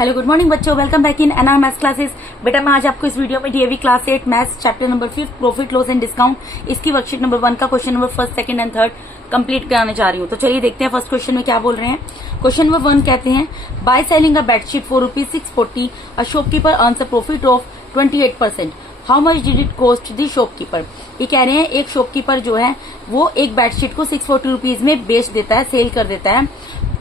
Hello good morning बच्चों, welcome back in NR maths classes. बेटा मैं आज आपको इस वीडियो में DAV class 8 maths chapter number 5 profit loss and discount इसकी वर्कशीट नंबर 1 का क्वेश्चन नंबर 1, 2 एंड 3 कंप्लीट कराने जा रही हूँ। तो चलिए देखते हैं फर्स्ट क्वेश्चन में क्या बोल रहे हैं। क्वेश्चन नंबर 1 कहते हैं by selling a bedsheet for ₹640 a shopkeeper earns a profit of 28%। How much did it cost the shopkeeper. ये कह रहे हैं एक शॉपकीपर जो है वो एक बेडशीट को 640 रुपीज में बेच देता है, सेल कर देता है।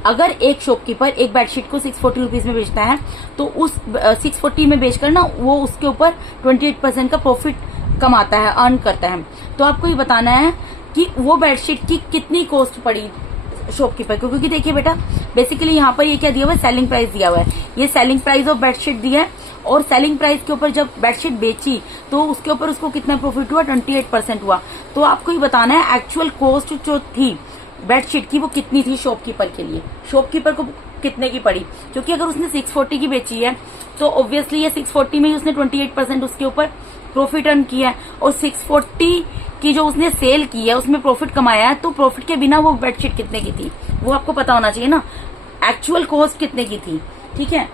अगर एक शॉपकीपर एक बेडशीट को 640 रुपीज में बेचता है तो उस 640 में बेचकर ना वो उसके ऊपर 28% का प्रॉफिट कमाता है, अर्न करता है। तो आपको ये बताना है कि वो बेडशीट की कितनी कॉस्ट पड़ी शॉपकीपर को, क्योंकि देखिए बेटा बेसिकली यहाँ पर ये क्या दिया हुआ है, सेलिंग प्राइस दिया हुआ है। ये सेलिंग प्राइस ऑफ बेडशीट दिया है और सेलिंग प्राइस के ऊपर जब बेडशीट बेची तो उसके ऊपर उसको कितना प्रॉफिट हुआ, 28% हुआ। तो आपको ये बताना है एक्चुअल कॉस्ट जो थी बेडशीट की वो कितनी थी शॉपकीपर के लिए, शॉपकीपर को कितने की पड़ी। क्योंकि अगर उसने 640 की बेची है तो ऑब्वियसली ये 640 में ही उसने 28% उसके ऊपर प्रॉफिट अर्न किया है और 640 की जो उसने सेल की है उसमें प्रॉफिट कमाया है। तो प्रॉफिट के बिना वो बेडशीट कितने की थी वो आपको पता होना चाहिए ना, एक्चुअल कॉस्ट कितने की थी। ठीक है,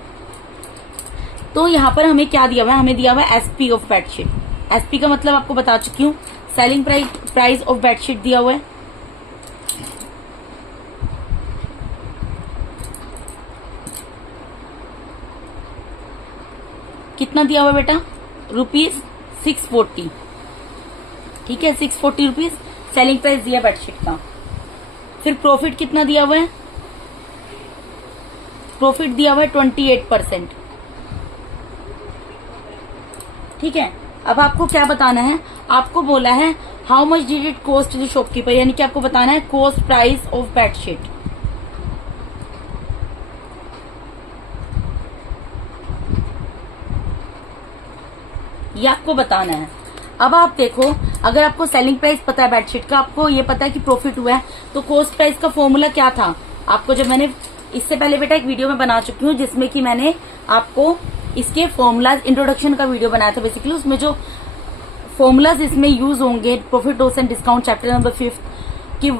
तो यहाँ पर हमें क्या दिया हुआ है, हमें दिया हुआ है एसपी ऑफ बेडशीट। एसपी का मतलब आपको बता चुकी हूँ, सेलिंग प्राइस ऑफ बेडशीट दिया हुआ है। कितना दिया हुआ बेटा, ₹640। ठीक है, 640 रुपीज सेलिंग प्राइस दिया बेडशीट का। फिर प्रॉफिट कितना दिया हुआ है, प्रॉफिट दिया हुआ है 28%। ठीक है, अब आपको क्या बताना है, आपको बोला है how much did it cost the shopkeeper, यानी कि आपको बताना है कॉस्ट प्राइस ऑफ बेडशीट। ये आपको बताना है। अब आप देखो, अगर आपको सेलिंग प्राइस पता है बेडशीट का, आपको ये पता है कि प्रॉफिट हुआ है, तो कॉस्ट प्राइस का फॉर्मूला क्या था आपको, जब मैंने इससे पहले बेटा एक वीडियो में बना चुकी हूँ जिसमें कि मैंने आपको इसके फॉर्मूलाज इंट्रोडक्शन का वीडियो बनाया था। बेसिकली उसमें जो फॉर्मूलाज इसमें यूज होंगे profit loss and discount chapter number 5 की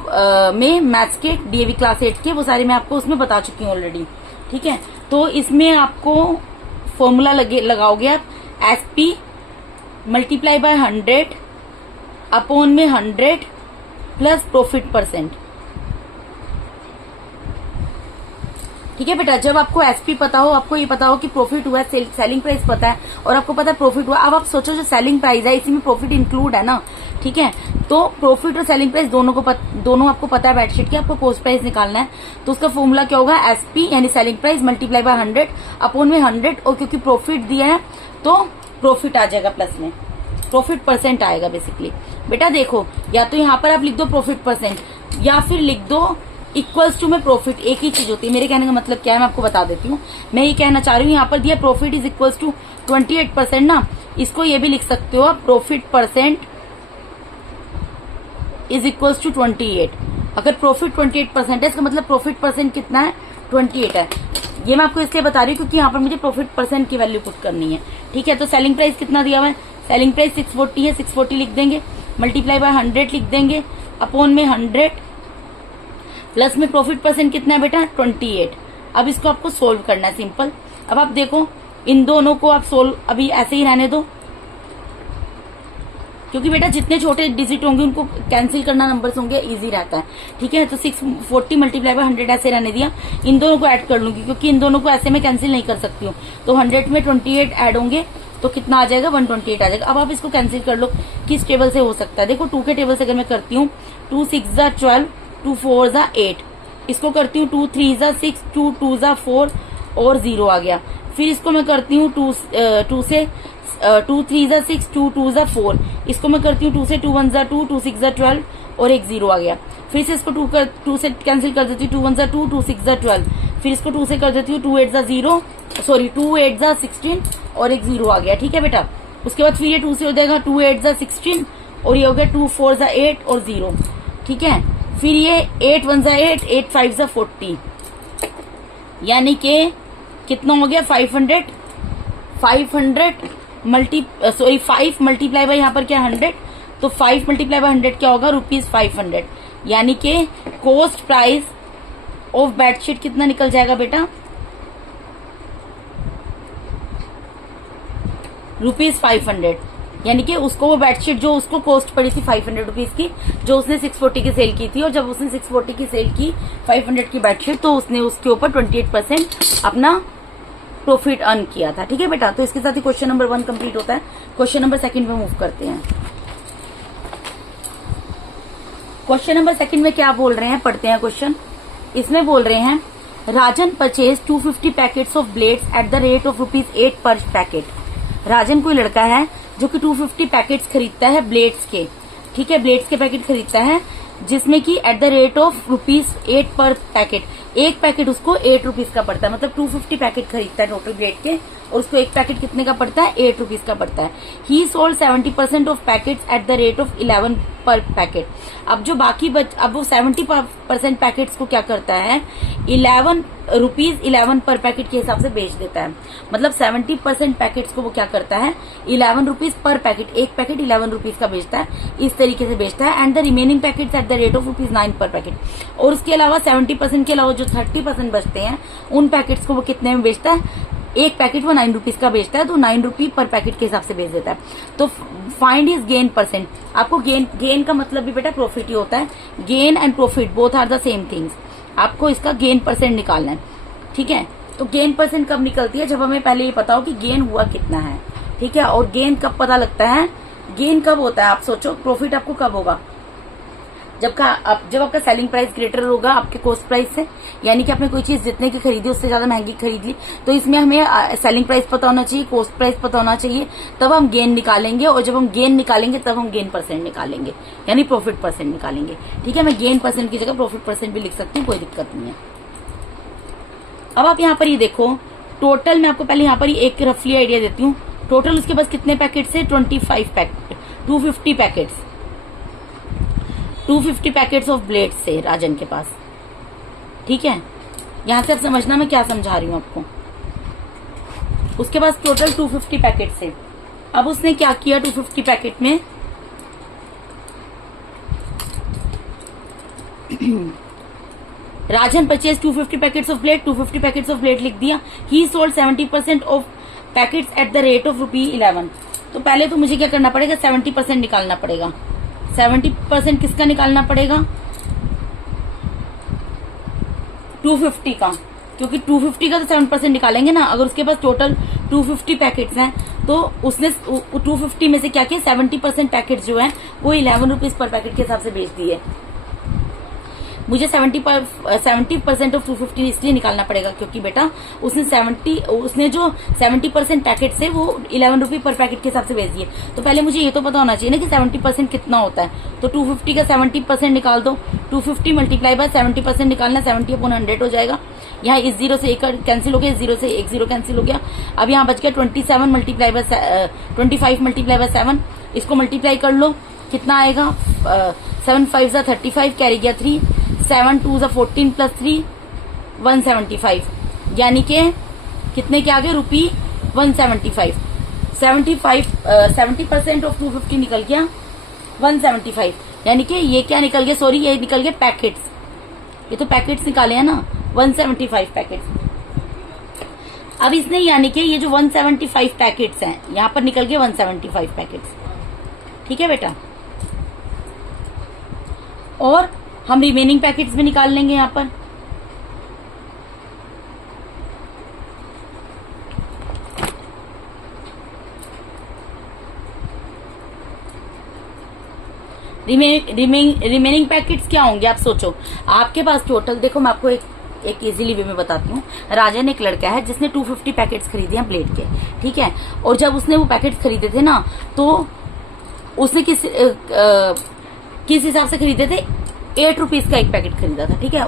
में मैथ्स के डीएवी क्लास 8 के, वो सारे मैं आपको उसमें बता चुकी हूँ ऑलरेडी। ठीक है, तो इसमें आपको फॉर्मूला लगाओगे आप एसपी मल्टीप्लाई बाय 100 अपॉन में 100 प्लस प्रॉफिट %। ठीक है बेटा, जब आपको एसपी पता हो, आपको ये पता हो कि प्रॉफिट हुआ है, सेलिंग प्राइस पता है और आपको पता है प्रॉफिट हुआ। अब आप सोचो जो सेलिंग प्राइस है इसी में प्रॉफिट इंक्लूड है ना। ठीक है, तो प्रॉफिट और सेलिंग प्राइस दोनों आपको पता है बेडशीट की, आपको कॉस्ट प्राइस निकालना है। तो उसका फॉर्मूला क्या होगा, एसपी यानी selling price multiply by 100 upon में 100, और क्योंकि प्रॉफिट दिया है तो प्रॉफिट आ जाएगा प्लस में, प्रॉफिट % आएगा बेसिकली। बेटा देखो, या तो यहाँ पर आप लिख दो प्रॉफिट % या फिर लिख दो इक्वल्स टू में प्रॉफिट, एक ही चीज होती है। मेरे कहने का मतलब क्या है मैं आपको बता देती हूँ। मैं ये कहना चाह रही हूँ, यहाँ पर दिया प्रॉफिट इज इक्वल्स टू 28% ना, इसको ये भी लिख सकते हो आप प्रॉफिट % इज इक्वल्स टू 28। अगर प्रॉफिट 28% है इसका मतलब प्रॉफिट % कितना है, 28 है। ये मैं आपको इसलिए बता रही हूँ क्योंकि यहाँ पर मुझे प्रॉफिट % की वैल्यू पुट करनी है। ठीक है, तो सेलिंग प्राइस कितना दिया हुआ है, सेलिंग प्राइस 640 है, 640 लिख देंगे, मल्टीप्लाई बाय 100 लिख देंगे, अपॉन में 100 प्लस में प्रॉफिट % कितना है बेटा, 28। अब इसको आपको सोल्व करना है, सिंपल। अब आप देखो इन दोनों को आप सोल्व अभी ऐसे ही रहने दो, क्योंकि बेटा जितने छोटे डिजिट होंगे उनको कैंसिल करना नंबर्स होंगे इजी रहता है। ठीक है, तो 640 मल्टीप्लाई बाय 100 ऐसे रहने दिया। इन दोनों को ऐड कर लूंगी क्योंकि इन दोनों को ऐसे में कैंसिल नहीं कर सकती हूँ। तो 100 में 28 ऐड होंगे तो कितना आ जाएगा, 128 आ जाएगा। अब आप इसको कैंसिल कर लो, किस टेबल से हो सकता है। देखो 2 के टेबल से अगर मैं करती हूँ, 2 6 12, 2 4 8, इसको करती हूँ 2 3 6, 2 2 4 और 0 आ गया। फिर इसको मैं करती हूँ 2 से 2 3 6, 2 2 4, इसको मैं करती हूँ 2 से 2 1 2, 2 6 12 और एक 0 आ गया। फिर से इसको 2 से कैंसिल कर देती हूँ, 2 1 2, 2 6 12, फिर इसको 2 से कर देती हूँ 2 8 0, सॉरी 2 8 16 और एक 0 आ गया। ठीक है बेटा, उसके बाद फिर ये 2 से हो जाएगा 2 8 16 और ये हो गया 2 4 8 और 0। ठीक है, फिर ये 8 1 8, 8 5 40, यानी कि कितना हो गया 500 5 मल्टीप्लाई बाय यहाँ पर क्या 100, तो 5 मल्टीप्लाई बाय 100 क्या होगा, ₹500। यानी कि कॉस्ट प्राइस ऑफ बेडशीट कितना निकल जाएगा बेटा, ₹500, यानी कि उसको वो बेडशीट जो उसको कॉस्ट पड़ी थी 500 रुपीज की, जो उसने 640 की सेल की थी, और जब उसने 640 की सेल की 500 की बेडशीट, तो उसने उसके ऊपर 28% अपना प्रॉफिट अर्न किया था। ठीक है बेटा, तो इसके साथ ही क्वेश्चन नंबर 1 कंप्लीट होता है। क्वेश्चन नंबर 2 पे मूव करते हैं। क्वेश्चन नंबर 2 में क्या बोल रहे हैं, पढ़ते हैं क्वेश्चन। इसमें बोल रहे हैं Rajan purchase 250 packets of blades at the rate of ₹8 per packet. राजन कोई लड़का है जो कि 250 पैकेट्स खरीदता है ब्लेड्स के। ठीक है, ब्लेड्स के पैकेट खरीदता है, जिसमें कि eight the rate of ₹8 per packet. एक पैकेट उसको ₹8 का पड़ता है, मतलब 250 पैकेट खरीदता है टोटल ब्लेड के, और उसको एक पैकेट कितने का पड़ता है, ₹8 का पड़ता है। ही sold 70% of packets at the rate of 11 पर पैकेट। अब जो बाकी अब वो 70% पैकेट्स को क्या करता है, ₹11 पर पैकेट के हिसाब से बेच देता है। मतलब 70% पैकेट्स को वो क्या करता है, ₹11 पर पैकेट, एक पैकेट ₹11 का बेचता है, इस तरीके से बेचता है। And the remaining packets at the rate of ₹9 पर पैकेट। और उसके अलावा 70% के अलावा जो 30% बचते हैं, उन पैकेट्स को वो कितने में बेचता है, एक पैकेट वो ₹9 का बेचता है, तो ₹9 पर पैकेट के हिसाब से बेच देता है। तो फाइंड इज गेन परसेंट। आपको गेन का मतलब भी बेटा प्रॉफिट ही होता है। Gain and profit both are the same things. आपको इसका गेन परसेंट निकालना है। ठीक है, तो गेन परसेंट कब निकलती है, जब हमें पहले ये पता हो कि गेन हुआ कितना है। ठीक है, और गेन कब पता लगता है, गेन कब होता है, आप सोचो प्रॉफिट आपको कब होगा, जब आपका सेलिंग प्राइस ग्रेटर होगा आपके कॉस्ट प्राइस से, यानी कि आपने कोई चीज जितने की खरीदी उससे ज्यादा महंगी खरीद ली, तो इसमें हमें सेलिंग प्राइस पता होना चाहिए, कॉस्ट प्राइस पता होना चाहिए, तब हम गेन निकालेंगे। और जब हम गेन निकालेंगे तब हम गेन परसेंट निकालेंगे, यानी प्रॉफिट परसेंट निकालेंगे। ठीक है, मैं गेन परसेंट की जगह प्रॉफिट परसेंट भी लिख सकती हूँ, कोई दिक्कत नहीं है। अब आप यहाँ पर ये देखो, टोटल मैं आपको पहले यहाँ पर एक रफली आइडिया देती हूँ। टोटल उसके पास कितने पैकेट है, 250 पैकेट्स, 250 पैकेट्स ऑफ ब्लेड्स से राजन के पास। ठीक है, यहां से आप समझना मैं क्या समझा रही हूं आपको। उसके पास टोटल 250 पैकेट्स है। अब उसने क्या किया, 250 पैकेट में Rajan purchase 250 packets of blade, 250 packets of blade लिख दिया। He sold 70% of packets at the rate of ₹11। तो पहले तो मुझे क्या करना पड़ेगा, 70% निकालना पड़ेगा। 70% किसका निकालना पड़ेगा, 250 का, क्योंकि 250 का तो 7% निकालेंगे ना। अगर उसके पास टोटल 250 पैकेट्स हैं, तो उसने 250 में से क्या किया, 70% पैकेट्स जो है वो ₹11 पर पैकेट के हिसाब से बेच दिए। मुझे 70% ऑफ 250 इसलिए निकालना पड़ेगा क्योंकि बेटा उसने जो 70% पैकेट से वो ₹11 पर पैकेट के हिसाब से बेच दिए। तो पहले मुझे ये तो पता होना चाहिए ना कि 70% कितना होता है। तो 250 का 70% निकाल दो, 250 मल्टीप्लाई बाय 70% निकालना, 70/100 हो जाएगा। यहाँ इस 0 से 1 कैंसिल हो गया, इस 0 से 1 0 कैंसिल हो गया। अब यहाँ बच गया 25 मल्टीप्लाई बाय 7। इसको मल्टीप्लाई कर लो, कितना आएगा, 7 5 जा 35, कैरी गया 3, 7 2 जा 14 प्लस 3 175, यानी कि कितने के आगे, ₹175। 70% ऑफ 250 निकल गया 175, यानी कि ये क्या निकल गया, सॉरी ये निकल गया पैकेट्स, ये तो पैकेट्स निकाले हैं ना, 175 पैकेट्स। अब इसने यानी कि ये जो 175 पैकेट्स हैं यहां पर निकल गए 175 पैकेट्स। ठीक है बेटा, और हम रिमेनिंग पैकेट्स भी निकाल लेंगे यहां पर। रिमेनिंग पैकेट्स क्या होंगे, आप सोचो। आपके पास टोटल, देखो मैं आपको एक इजीली वे में बताती हूँ। राजन एक लड़का है जिसने 250 पैकेट्स खरीदे हैं ब्लेड के, ठीक है। और जब उसने वो पैकेट्स खरीदे थे ना, तो उसने किस हिसाब से खरीदे थे, ₹8 का एक पैकेट खरीदा था, ठीक है।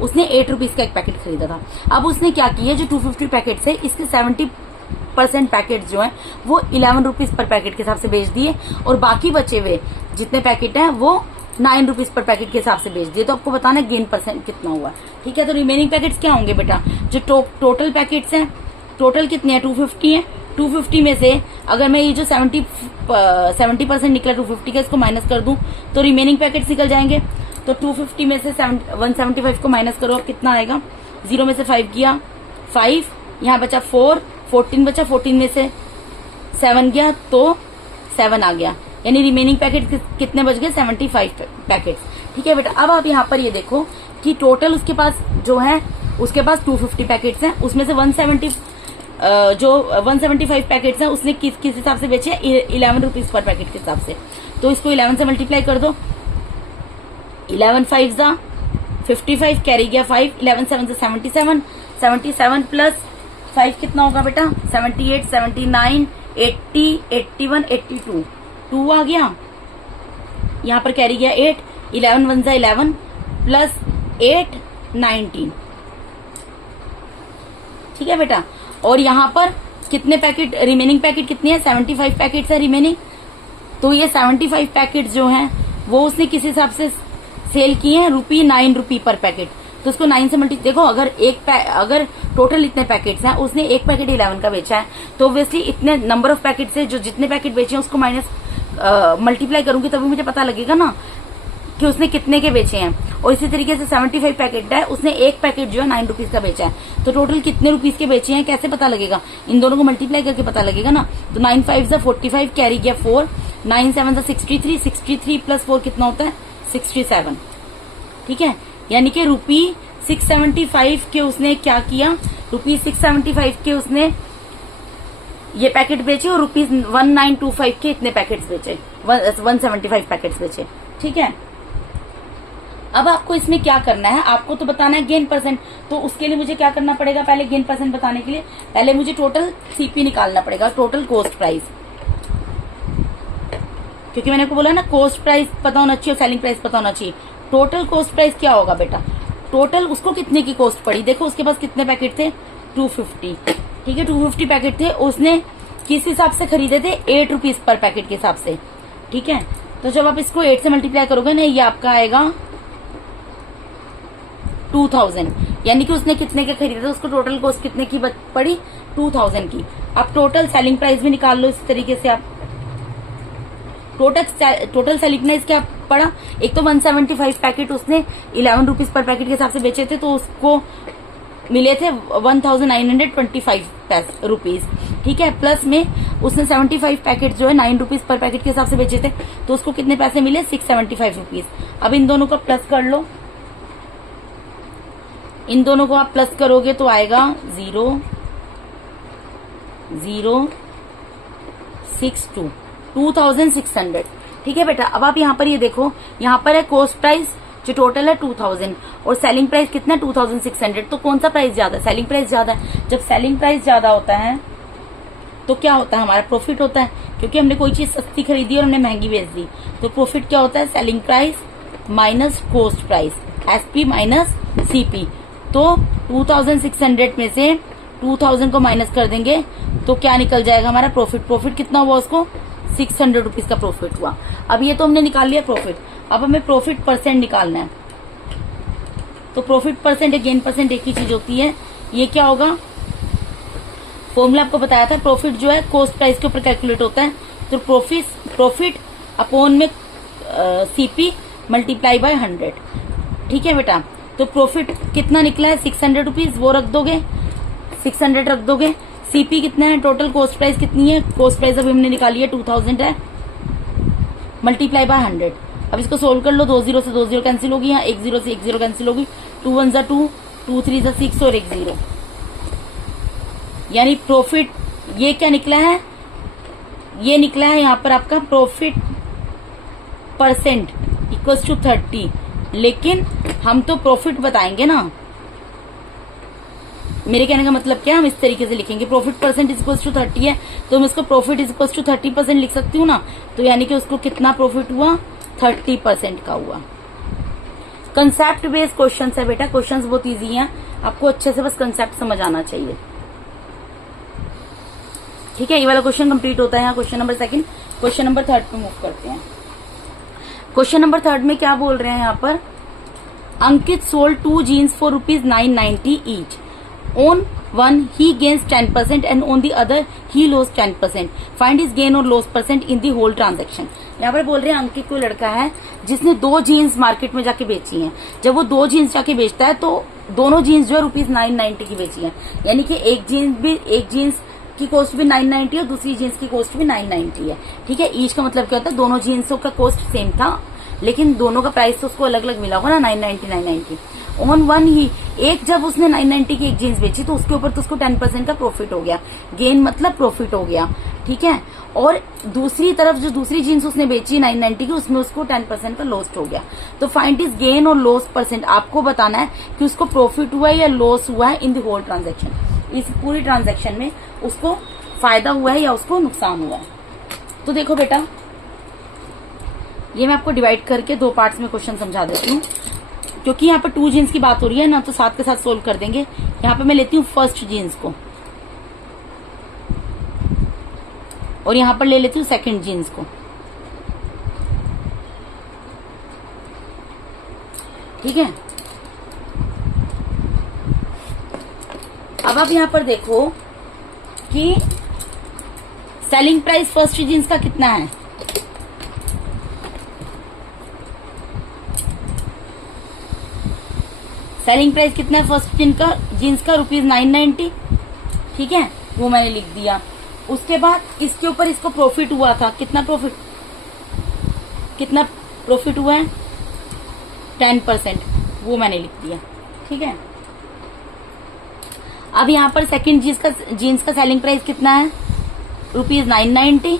उसने ₹8 का एक पैकेट खरीदा था। अब उसने क्या किया, जो 250 पैकेट्स है इसके 70% पैकेट जो है वो ₹11 पर पैकेट के हिसाब से बेच दिए, और बाकी बचे हुए जितने पैकेट हैं वो ₹9 पर पैकेट के हिसाब से बेच दिए। तो आपको बताना गेन परसेंट कितना हुआ, ठीक है। तो रिमेनिंग पैकेट्स क्या होंगे बेटा, जो टोटल पैकेट्स हैं, टोटल कितने हैं, 250 है। 250 में से अगर मैं ये जो 70% निकला 250 का, इसको माइनस कर दूं तो रिमेनिंग पैकेट्स निकल जाएंगे। तो 250 में से 175 को माइनस करो, कितना आएगा, 0 में से 5 किया 5, यहाँ बचा 4, 14 बचा, 14 में से 7 गया तो 7 आ गया, यानी रिमेनिंग पैकेट कितने बच गए? 75 पैकेट्स। ठीक है बेटा, अब आप यहाँ पर ये देखो कि टोटल उसके पास जो है, उसके पास 250 पैकेट्स हैं, उसमें से 175 पैकेट्स हैं उसने किस हिसाब से बेचे? 11 रुपीज पर पैकेट के हिसाब से। तो इसको 11 से मल्टीप्लाई कर दो, 11 5 जा 55, कैरी गया 5, 11 7 से 77, 77 प्लस 5 कितना होगा बेटा? 78, 79, 80, 81, 82, 2 आ गया, यहाँ पर कैरी गया 8, 11 1 जा 11 प्लस 8 19। ठीक है बेटा, और यहाँ पर कितने पैकेट रिमेनिंग पैकेट कितनी है? 75 पैकेट्स है रिमेनिंग। तो ये 75 पैकेट जो हैं वो उसने किस हिसाब से सेल किए हैं? 9 रुपी पर पैकेट। तो उसको 9 से देखो, अगर टोटल इतने पैकेट्स हैं, उसने एक पैकेट 11 का बेचा है, तो ऑब्वियसली इतने नंबर ऑफ पैकेट से जो जितने पैकेट बेचे हैं उसको माइनस मल्टीप्लाई करूंगी तभी मुझे पता लगेगा ना कि उसने कितने के बेचे हैं। और इसी तरीके से 75 पैकेट है, उसने एक पैकेट जो है 9 रुपीज का बेचा है, तो टोटल कितने रुपीज के बेचे हैं कैसे पता लगेगा? इन दोनों को मल्टीप्लाई करके पता लगेगा ना। तो 9 5 जा 45, कैरी गया 4, 9 7 जा 63, 63 प्लस 4 कितना होता है? 67। ठीक है, यानी कि ₹675 के उसने क्या किया? ₹675 के उसने ये पैकेट बेचे और ₹1925 के इतने पैकेट्स बेचे, 175 पैकेट्स बेचे। ठीक है, अब आपको इसमें क्या करना है? आपको तो बताना है गेन परसेंट। तो उसके लिए मुझे क्या करना पड़ेगा? पहले गेन परसेंट बताने के लिए पहले मुझे टोटल सीपी निकालना पड़ेगा, टोटल कॉस्ट प्राइस, क्योंकि मैंने आपको बोला ना कॉस्ट प्राइस पता होना चाहिए और सेलिंग प्राइस पता होना चाहिए। टोटल कॉस्ट प्राइस क्या होगा बेटा? टोटल उसको कितने की कॉस्ट पड़ी? देखो उसके पास कितने पैकेट थे? 250। ठीक है, 250 पैकेट थे, उसने किस हिसाब से खरीदे थे? 8 रुपीज पर पैकेट के हिसाब से। ठीक है, तो जब आप इसको 8 से मल्टीप्लाई करोगे ना, ये आपका आएगा 2000, यानी कि उसने कितने के खरीदे थे, उसको टोटल कॉस्ट कितने की पड़ी? 2000 की। अब टोटल सेलिंग प्राइस भी निकाल लो इस तरीके से आप। टोटल सेलिंग प्राइस क्या पड़ा? एक तो 175 पैकेट उसने 11 रुपीज पर पैकेट के हिसाब से बेचे थे, तो उसको मिले थे 1925 रुपीज। ठीक है, प्लस में उसने 75 पैकेट जो है 9 रुपीज पर पैकेट के हिसाब से बेचे थे, तो उसको कितने पैसे मिले? 675 रुपीज। अब इन दोनों को प्लस कर लो, इन दोनों को आप प्लस करोगे तो आएगा 0,062, 2600। ठीक है बेटा, अब आप यहाँ पर ये देखो, यहाँ पर है कॉस्ट प्राइस जो टोटल है 2000 और सेलिंग प्राइस कितना? 2600। तो कौन सा प्राइस ज्यादा है? सेलिंग प्राइस ज्यादा है। जब सेलिंग प्राइस ज्यादा होता है तो क्या होता है? हमारा प्रॉफिट होता है, क्योंकि हमने कोई चीज सस्ती खरीदी और हमने महंगी बेच दी। तो प्रॉफिट क्या होता है? Selling price minus cost price, SP minus CP. तो 2600 में से 2000 को माइनस कर देंगे तो क्या निकल जाएगा हमारा? प्रॉफिट। प्रॉफिट कितना हुआ उसको? 600 रुपीज का प्रॉफिट हुआ। अब ये तो हमने निकाल लिया प्रॉफिट, अब हमें प्रॉफिट परसेंट निकालना है। तो प्रॉफिट परसेंट या गेन परसेंट एक ही चीज होती है। ये क्या होगा? फॉर्मूला आपको बताया था, प्रॉफिट जो है कॉस्ट प्राइस के ऊपर कैलकुलेट होता है। तो प्रॉफिट अपॉन में सीपी मल्टीप्लाई बाय 100। ठीक है बेटा, तो प्रॉफिट कितना निकला है? 600 रुपीज, वो रख दोगे, 600 रख दोगे। सीपी कितना है? टोटल कॉस्ट प्राइस कितनी है? कॉस्ट प्राइस अभी हमने निकाली है 2000 है, मल्टीप्लाई बाय 100। अब इसको सोल्व कर लो, 2 0 से 2 0 कैंसिल होगी, यहाँ 1 0 से 1 0 कैंसिल होगी, 2 1 जा 2, 2 3 जा 6 और 1 0। यानी प्रॉफिट ये क्या निकला है? ये निकला है यहाँ पर आपका प्रॉफिट परसेंट इक्वल्स टू 30। लेकिन हम तो प्रॉफिट बताएंगे ना, मेरे कहने का मतलब क्या है, हम इस तरीके से लिखेंगे, प्रॉफिट परसेंट इक्वल्स टू 30 है तो मैं इसको प्रॉफिट इक्वल्स टू 30% लिख सकती हूँ ना। तो यानी कि उसको कितना प्रॉफिट हुआ? 30% का हुआ। कंसेप्ट बेस्ड क्वेश्चन है बेटा, क्वेश्चंस बहुत इजी हैं, आपको अच्छे से बस कंसेप्ट समझ आना चाहिए। ठीक है, ये वाला क्वेश्चन कंप्लीट होता है यहाँ क्वेश्चन नंबर 2। क्वेश्चन नंबर 3 पे मूव करते हैं। क्वेश्चन नंबर 3 में क्या बोल रहे हैं यहाँ पर? Ankit sold 2 jeans for ₹990 each. On one he gains 10% and on the other he lost 10%. Find his gain or loss percent in the whole transaction. यहाँ पर बोल रहे हैं अंकित कोई लड़का है जिसने 2 जीन्स मार्केट में जाके बेची हैं। जब वो 2 जीन्स जाके बेचता है तो दोनों जीन्स जो है ₹990 की बेची है, यानी कि एक जीन्स की कॉस्ट भी 990 है और दूसरी जीन्स की कॉस्ट भी 990 है। ठीक है, ईच का मतलब क्या होता है, दोनों जीन्सों का कॉस्ट सेम था लेकिन दोनों का प्राइस तो उसको अलग अलग मिला होगा ना, 990 ऑन वन ही। एक जब उसने 990 की एक जीन्स बेची तो उसके ऊपर तो उसको 10% का प्रॉफिट हो गया, गेन मतलब प्रॉफिट हो गया। ठीक है, और दूसरी तरफ जो दूसरी जीन्स उसने बेची 990 की, उसमें उसको 10% का लॉस हो गया। तो फाइंड इज गेन और लॉस परसेंट, आपको बताना है कि उसको प्रॉफिट हुआ है या लॉस हुआ है इन द होल ट्रांजेक्शन। इस पूरी ट्रांजेक्शन में उसको फायदा हुआ है या उसको नुकसान हुआ है। तो देखो बेटा, ये मैं आपको डिवाइड करके दो पार्ट्स में क्वेश्चन समझा देती हूँ, क्योंकि यहाँ पर 2 जीन्स की बात हो रही है ना, तो साथ के साथ सोल्व कर देंगे। यहाँ पे मैं लेती हूँ फर्स्ट जीन्स को और यहाँ पर ले लेती हूँ सेकंड जीन्स को। ठीक है, अब आप यहाँ पर देखो कि सेलिंग प्राइस फर्स्ट जीन्स का कितना है। सेलिंग प्राइस कितना है फर्स्ट जीन्स का ₹990। ठीक है, वो मैंने लिख दिया। उसके बाद इसके ऊपर इसको प्रॉफिट हुआ था, कितना प्रॉफिट हुआ है 10%, वो मैंने लिख दिया। ठीक है, अब यहाँ पर सेकंड जीन्स का सेलिंग प्राइस कितना है ₹990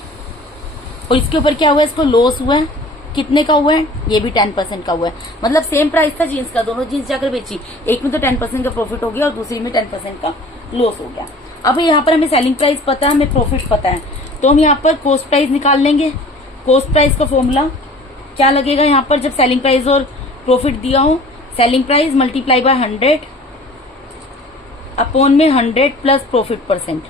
और इसके ऊपर क्या हुआ है, इसको लॉस हुआ है, कितने का हुआ है, ये भी 10% का हुआ है। मतलब सेम प्राइस था जीन्स का, दोनों जीन्स जाकर बेची, एक में तो 10% का प्रॉफिट हो गया और दूसरी में 10% का लॉस हो गया। अब यहाँ पर हमें सेलिंग प्राइस पता है, हमें प्रॉफिट पता है, तो हम यहाँ पर कॉस्ट प्राइस निकाल लेंगे। कॉस्ट प्राइस का फॉर्मूला क्या लगेगा, यहाँ पर जब सेलिंग प्राइस और प्रॉफिट दिया हो, selling price multiply by 100 upon में 100 प्लस प्रॉफिट परसेंट।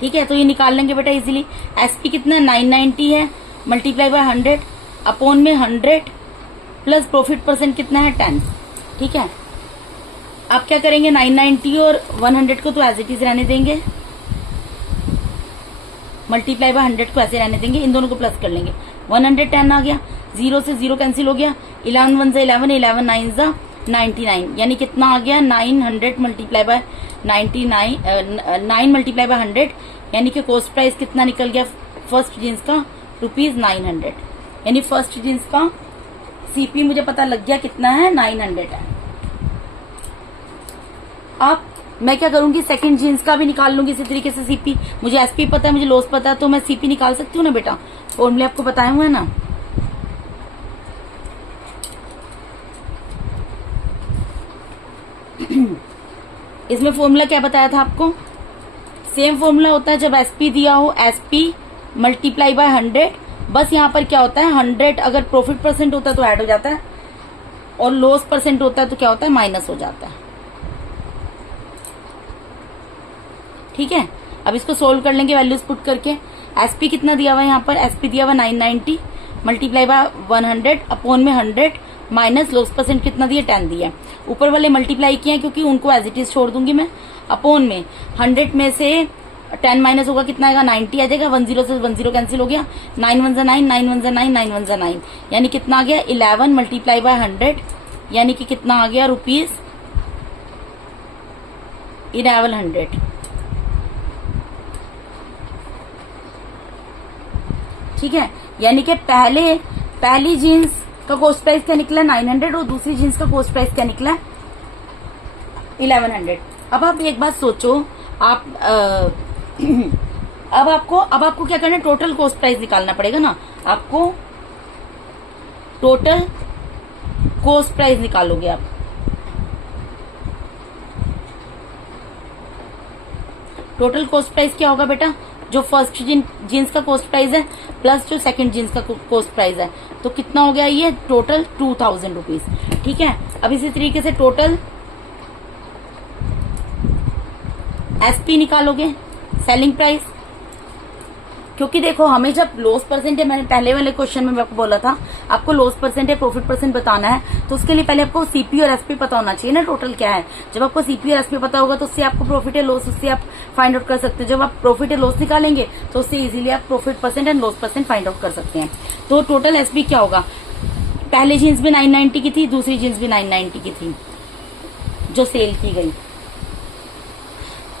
ठीक है, तो ये निकाल लेंगे बेटा इजीली। एसपी कितना 990 है, मल्टीप्लाई बाय 100 अपॉन में 100 प्लस प्रॉफिट परसेंट कितना है 10। ठीक है, आप क्या करेंगे, 990 और 100 को तो एज इट इज रहने देंगे, मल्टीप्लाई बाय 100 को ऐसे रहने देंगे, इन दोनों को प्लस कर लेंगे। 110 आ गया, 0 से 0 कैंसिल हो गया, 11 1 से 11, 11 9 से 99, यानी कितना आ गया 900 मल्टीप्लाई बाय 99, 9 मल्टीप्लाई बाय 100, यानी कि कॉस्ट प्राइस कितना निकल गया फर्स्ट जीन्स का ₹900, यानी फर्स्ट जीन्स का सीपी मुझे पता लग गया कितना है 900 है। अब मैं क्या करूंगी, सेकंड जीन्स का भी निकाल लूंगी इसी तरीके से सीपी। मुझे एसपी पता है, मुझे लॉस पता है, तो मैं सीपी निकाल सकती हूँ ना बेटा, फॉर्मूले आपको बताए हुए हैं ना। इसमें फॉर्मूला क्या बताया था आपको, सेम फॉर्मूला होता है जब एसपी दिया हो, एसपी मल्टीप्लाई बाय 100, बस यहाँ पर क्या होता है 100 अगर प्रॉफिट परसेंट होता है तो ऐड हो जाता है और लॉस परसेंट होता है तो क्या होता है माइनस हो जाता है। ठीक है, अब इसको सोल्व कर लेंगे वैल्यूज पुट करके। एसपी कितना दिया हुआ है यहाँ पर, एसपी दिया हुआ 990 मल्टीप्लाई बाय 100 अपॉन में 100 माइनस लॉस परसेंट कितना दिया 10 दिया। ऊपर वाले मल्टीप्लाई किए हैं क्योंकि उनको एज इट इज छोड़ दूंगी मैं, अपॉन में 100 में से 10 माइनस होगा कितना आएगा 90 आ जाएगा, 10 से 10 कैंसिल हो गया, 9 1 9, 9 1 9, 9 1 9, यानी कितना आ गया 11 मल्टीप्लाई बाय 100, यानी कि कितना आ गया ₹1100। ठीक है, यानी कि पहली जीन्स का कॉस्ट प्राइस क्या निकला 900 और दूसरी जीन्स का कॉस्ट प्राइस क्या निकला 1100। अब आप एक बात सोचो, आप अब आपको क्या करना है, टोटल कॉस्ट प्राइस निकालना पड़ेगा ना आपको, टोटल कॉस्ट प्राइस निकालोगे आप। टोटल कॉस्ट प्राइस क्या होगा बेटा, जो फर्स्ट जीन्स का कॉस्ट प्राइस है प्लस जो सेकंड जीन्स का कॉस्ट प्राइस है, तो कितना हो गया ये टोटल 2000 रुपीज। ठीक है, अब इसी तरीके से टोटल एसपी निकालोगे, सेलिंग प्राइस, क्योंकि देखो हमें जब लॉस परसेंट है, मैंने पहले वाले क्वेश्चन में आपको बोला था आपको लॉस परसेंट है प्रॉफिट परसेंट बताना है, तो उसके लिए पहले आपको सीपी और एसपी पता होना चाहिए ना टोटल क्या है। जब आपको सीपी और एसपी पता होगा तो उससे आपको प्रॉफिट है लॉस उससे आप फाइंड आउट कर सकते हैं। जब आप प्रॉफिट है लॉस निकालेंगे तो उससे इजीली आप profit percent and loss percent find out कर सकते हैं। तो टोटल एसपी क्या होगा, पहले जीन्स भी 990 की थी, दूसरी जीन्स भी 990 की थी, जो सेल की गई।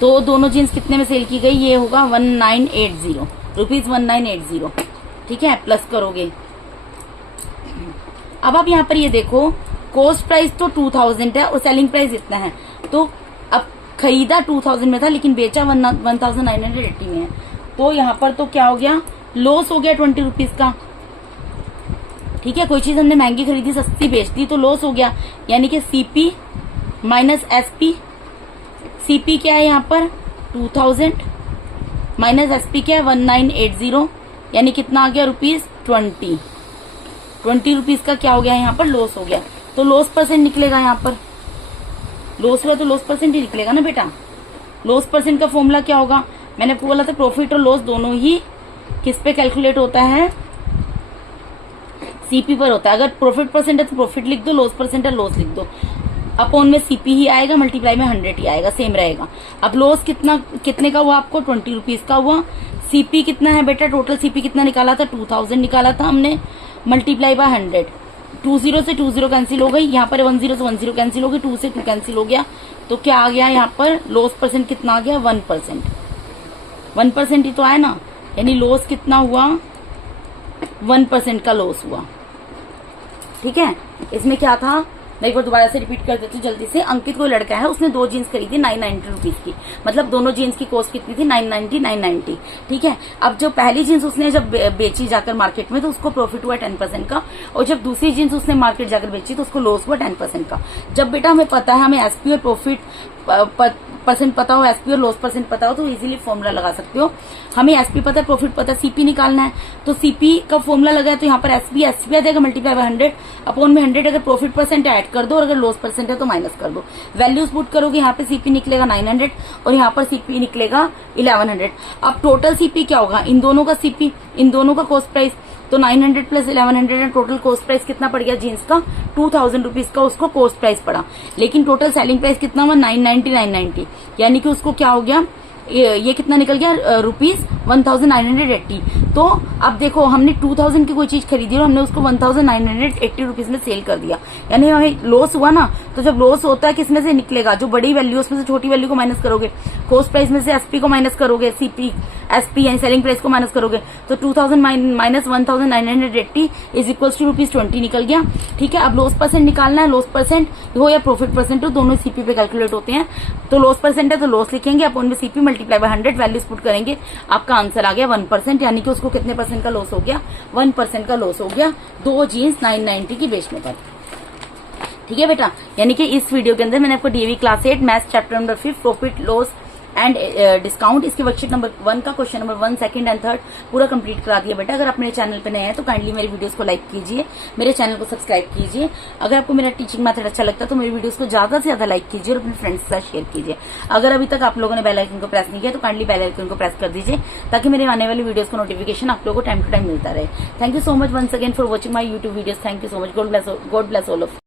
तो दोनों जीन्स कितने में सेल की गई, ये होगा 1980 रुपीज 1980, ठीक है, प्लस करोगे। अब आप यहाँ पर ये देखो कॉस्ट प्राइस तो 2000 है और सेलिंग प्राइस इतना है, तो अब खरीदा 2000 में था लेकिन बेचा 1980 में है, तो यहाँ पर तो क्या हो गया, लॉस हो गया 20 रुपीज का, ठीक है। कोई चीज हमने महंगी खरीदी सस्ती बेच दी तो लॉस हो गया, यानी कि सीपी माइनस एसपी। सीपी क्या है यहाँ पर 2000 माइनस एसपी क्या है 1980, यानी कितना आ गया रुपीज 20 रुपीज का क्या हो गया यहाँ पर लॉस हो गया। तो लॉस परसेंट निकलेगा यहाँ पर, लॉस हुआ तो लॉस परसेंट ही निकलेगा ना बेटा। लॉस परसेंट का फॉर्मूला क्या होगा, मैंने आपको बोला था प्रॉफिट और लॉस दोनों ही किस पे कैलकुलेट होता है, सीपी पर होता है। अगर प्रॉफिट परसेंट है तो प्रॉफिट लिख दो, लॉस परसेंट है लॉस लिख दो, अपॉन में सीपी ही आएगा, मल्टीप्लाई में 100 ही आएगा, सेम रहेगा। अब लॉस कितने का हुआ आपको 20 रुपीज का हुआ। सीपी कितना है बेटा, टोटल सीपी कितना निकाला था 2000 निकाला था हमने, मल्टीप्लाई बाय 100। 20 से 20 कैंसिल हो गई, यहाँ पर 10 से 10 कैंसिल हो गई, 2 से 2 कैंसिल हो गया, तो क्या आ गया यहाँ पर लॉस परसेंट कितना आ गया 1%। 1% ही तो आया ना, यानी लॉस कितना हुआ 1% का लॉस हुआ, ठीक है। इसमें क्या था, मैं एक बार दोबारा से रिपीट कर देती हूँ जल्दी से। अंकित कोई लड़का है, उसने 2 जीन्स खरीदी 990 रुपीज की, मतलब दोनों जीन्स की कॉस्ट कितनी थी 990, ठीक है। अब जो पहली जीन्स उसने जब बेची जाकर मार्केट में तो उसको प्रॉफिट हुआ 10% का, और जब दूसरी जीन्स उसने मार्केट जाकर बेची तो उसको लॉस हुआ 10% का। जब बेटा हमें पता है, हमें एसपी और प्रॉफिट परसेंट पता हो, एसपी और लॉस परसेंट पता हो, तो इजीली फॉर्मूला लगा सकते हो। हमें एसपी पता है, प्रॉफिट पता है, सीपी निकालना है, तो सीपी का फॉर्मूला लगा है, तो यहाँ पर एसपी आ जाएगा मल्टीप्लाई बाय 100, अपॉन में 100 अगर प्रॉफिट परसेंट ऐड कर दो और अगर लॉस परसेंट है तो माइनस कर दो। वैल्यूज पुट करोगे, यहाँ पे सीपी निकलेगा 900 और यहाँ पर सीपी निकलेगा 1100। अब टोटल सीपी क्या होगा, इन दोनों का सीपी, इन दोनों का कॉस्ट प्राइस, तो 900 plus 1100 and total cost price कितना पड़ गया जीन्स का 2000 रुपीज का उसको कॉस्ट प्राइस पड़ा, लेकिन टोटल सेलिंग प्राइस कितना हुआ 990, यानी कि उसको क्या हो गया, ये कितना निकल गया रुपीज 1980। तो अब देखो हमने 2000 की कोई चीज खरीदी और हमने उसको 1980 रुपीज में सेल कर दिया, यानी हमें लॉस हुआ ना। तो जब लॉस होता है किसमें से निकलेगा, जो बड़ी वैल्यू उसमें से छोटी वैल्यू को माइनस करोगे, कॉस्ट प्राइस में से एसपी को माइनस करोगे, सीपी एसपी यानी सेलिंग प्राइस को माइनस करोगे, तो 2000 माइनस 1980 इज इक्वल टू ₹20 निकल गया, ठीक है। अब लॉस परसेंट निकालना है, लॉस परसेंट हो या प्रॉफिट परसेंट हो, दोनों सीपी पे कैलकुलेट होते हैं। तो लॉस परसेंट है तो लॉस लिखेंगे, अपन में CP multiply by 100, values put करेंगे, आपका आंसर आ गया 1%, यानी कि उसको कितने परसेंट का लॉस हो गया 1% का लॉस हो गया 2 जीन्स 990 की बेचने पर, ठीक है बेटा। यानी कि इस वीडियो के अंदर मैंने आपको DAV class 8 maths chapter number 5 profit loss and discount, इसके वर्कशीट नंबर 1 का question number 1, second and third पूरा कंप्लीट करा दिया बेटा। अगर आप मेरे चैनल पे नए हैं तो काइंडली मेरी वीडियोस को लाइक कीजिए, मेरे चैनल को सब्सक्राइब कीजिए। अगर आपको मेरा टीचिंग मेथड अच्छा लगता है तो मेरी वीडियोस को ज्यादा से ज्यादा लाइक कीजिए और अपने फ्रेंड्स के साथ शेयर कीजिए। अगर अभी तक आप लोगों ने बेल आइकन को प्रेस नहीं किया तो काइंडली बेल आइकन को प्रेस कर दीजिए, ताकि मेरे आने वाली वीडियोस को नोटिफिकेशन आप लोगों को टाइम टू टाइम मिलता रहे। Thank you so much once again for watching my YouTube videos. Thank you so much. God bless all of